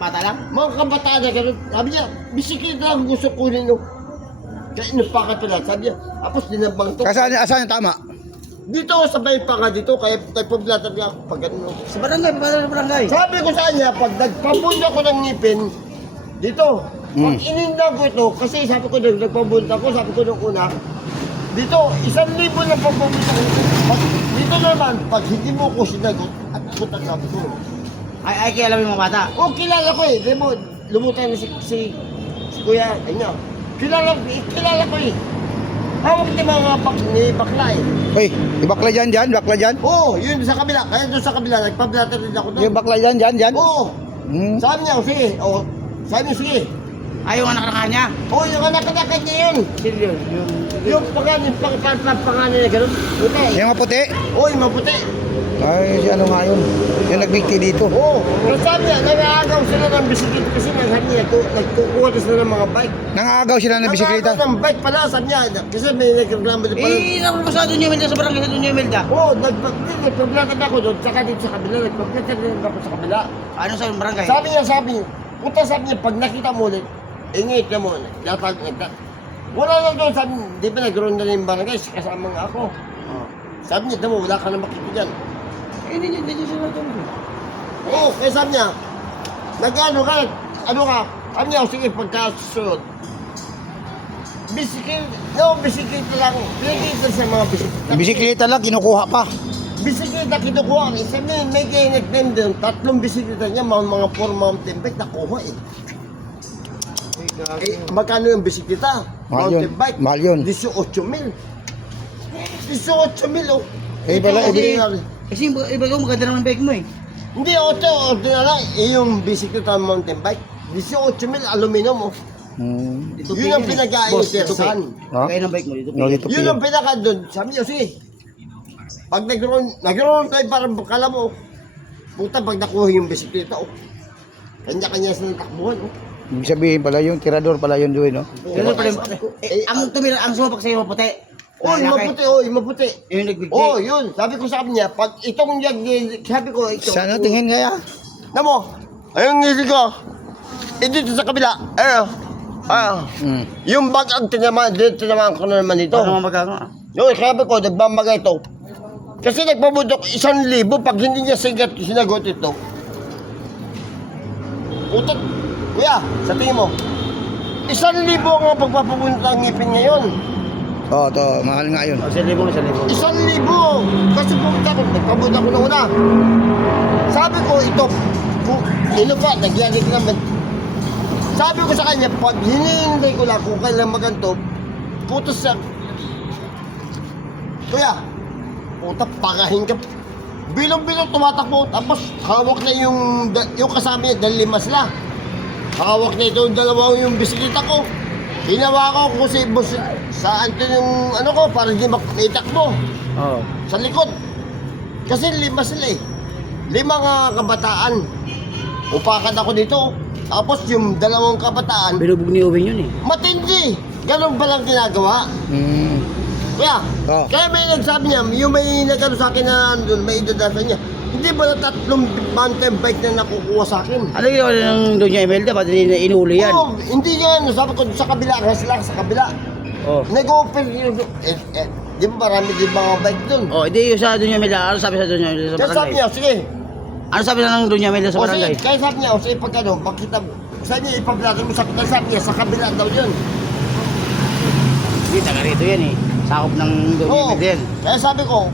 Bata lang? Mga kabataan na gano'n. Sabi niya, bisikleta lang gusto kunin no. Kaya inupakan pala. Sabi niya, tapos dinabang to. Kasaan, asan yung tama? Dito sa may panga dito, kaya kay Poblata niya, pag ano. Sa barangay, sa barangay. Sabi ko sa kanya, pag nagpabunda ko ng ngipin, dito, pag Mm. ininda ko ito, kasi sabi ko nung nagpabunda ko, sabi ko nung una, dito, isang libo na pagpabunda ko. Pag, dito naman, pag hindi mo ko sinagot, at putang sabi ko. Ay, ay, kaya alam yung mga bata. Oh, kilala ko eh. Di mo, lumutang na si, si, si Kuya, ano. Kilala, eh, kilala ko eh. Hawak ni mga bak, ni bakla eh. Uy, yung bakla dyan, dyan, bakla dyan. Oo, oh, yun sa kabila. Kaya doon sa kabila, nagpablatter din ako doon. Yung bakla dyan, dyan, dyan. Oo. Hmm. Sabi niya, oh, sige. Oo. Sabi niya, sige. Ay, yung anak-anak niya. Oo, yung anak-anak niya yun. Sino yun? Yung... Yung pangalan, yung pang, pang, pang, pangalan niya, ganun. Puti. Yung maputi. Oo, yung maputi. Ay, si ano nga yun. Yung nagbigti dito. Oo. Pero sabi niya, nag-aagaw sila ng bisikleta kasi nagsabi niya, nagku- nagkukuha na sila ng mga bike. Nangaagaw sila ng bisikleta. Nag-aagaw ng bike pala, sabi niya. Kasi may nagreklamo din pala. Eh, nakulong sa Doña Imelda sa barangay sa Doña Imelda. Oo, oh, nagpagplakan ako doon, tsaka dito sa kabila, nagpagplakan din ako sa kabila. Ano sa barangay? Sabi niya, sabi niya, puta sabi niya, pag nakita mo ulit, ingit ka mo, datag, nagdat. Wala lang doon, sabi di ba nagkaroon na yung barangay, kasama nga ako. Oh. Sabi niya, damo, wala ka na makita dyan. Eh, hindi niya, hindi niya sila tumulong. Oo, kaya sabi niya, nag-ano ka, ano ka, sabi niya, sige, pagka susunod, bisikleta, no, bisikleta lang, bisikleta sa mga bisikleta. Bisikleta lang, kinukuha pa. Bisikleta kinukuha Isa may kainig din doon. Tatlong bisikleta niya, mga, mga four mountain bike, nakuha eh. Eh, magkano yung bisikleta? Mahal yun. Mountain bike? Mahal yun. 18 mil. 18 mil oh. Eh, Ito, pala, ordinary. Kasi iba, iba ko, maganda naman bike mo eh. Hindi, ito, ordinary. Eh, yung bisikleta ng mountain bike. 18 mil, aluminum oh. Hmm. Dito Yun ang pili. pinag-aayos Boss, dito Tersan. pili. Ha? Kaya ng bike mo, dito Yun ang pinaka doon. Sabi niyo, sige. Pag nag-roll, nag-roll tayo parang kala mo, puta pag nakuha yung bisikleta, oh. Kanya-kanya sa takbuhan, oh. Ibig sabihin pala yung tirador pala yun doon, no? Ganun pala yung- eh, ang tumira, ang sumapak sa'yo maputi. Oh, yung maputi, oh, yung maputi. Yung nagbigti. Oh, yun. Sabi ko sa kanya, pag itong yag, sabi ko, ito. Sana tingin kaya? Namo, ayun ngisi ko. Eh, dito sa kabila. Eh, ah, Hmm. yung bag ang tinamaan, dito tinamaan ko na naman dito. Ano mga magagawa? Yung sabi ko, nagbambaga ito. Kasi nagpabundok isang libo pag hindi niya sigat, sinagot ito. Utot. Kuya, sa tingin mo, isang libo nga pagpapabundok ang ngipin ngayon. Oo, to, mahal nga yun. Oh, Sa libo, sa libo. Isang libo! Kasi pumunta ko, nagpabundok ako na una. Sabi ko, ito, ino pa, nagyanig naman. Sabi ko sa kanya, pag hinihintay ko lang kung kailan maganto, putos siya. Kuya, puta, pagahin ka. Bilong-bilong tumatakbo, tapos hawak na yung, yung kasama niya, dahil lima sila. Hawak na ito yung dalawa yung bisikleta ko. Hinawa ko kung si boss, saan to yung ano ko, para hindi mak- maitakbo Oo. sa likod. Kasi lima sila eh. Lima nga kabataan. Upakan ako dito. Tapos yung dalawang kabataan, Binubog ni Uwing yun eh. matindi. Ganon ba lang ginagawa? Hmm. Kaya, Oh. kaya may nagsabi niya, yung may nagano sa akin na doon, may idadasa niya, hindi ba na tatlong mountain bike na nakukuha sa akin? Ano yung ng Doña Imelda? Ba't hindi na inuli yan? Oo, hindi yan. Sabi ko sa kabila, kasi lang sa kabila. Oh. Nag-open yun. Eh, eh, di ba marami din mga bike doon? Oh, hindi yung sa Doña Imelda. Ano sabi sa Doña Imelda sa Kaya sabi barangay? niya, sige, Ano sabi ng Doña Imelda sa O barangay? sige, kaya sabi niya, o sige pag ano, makita mo, sabi niya ipablatan mo sa kaya sabi niya, sa kabila daw yun. Hindi, taga rito yan eh. Sakop ng Oo. Imelda yan. Kaya sabi ko,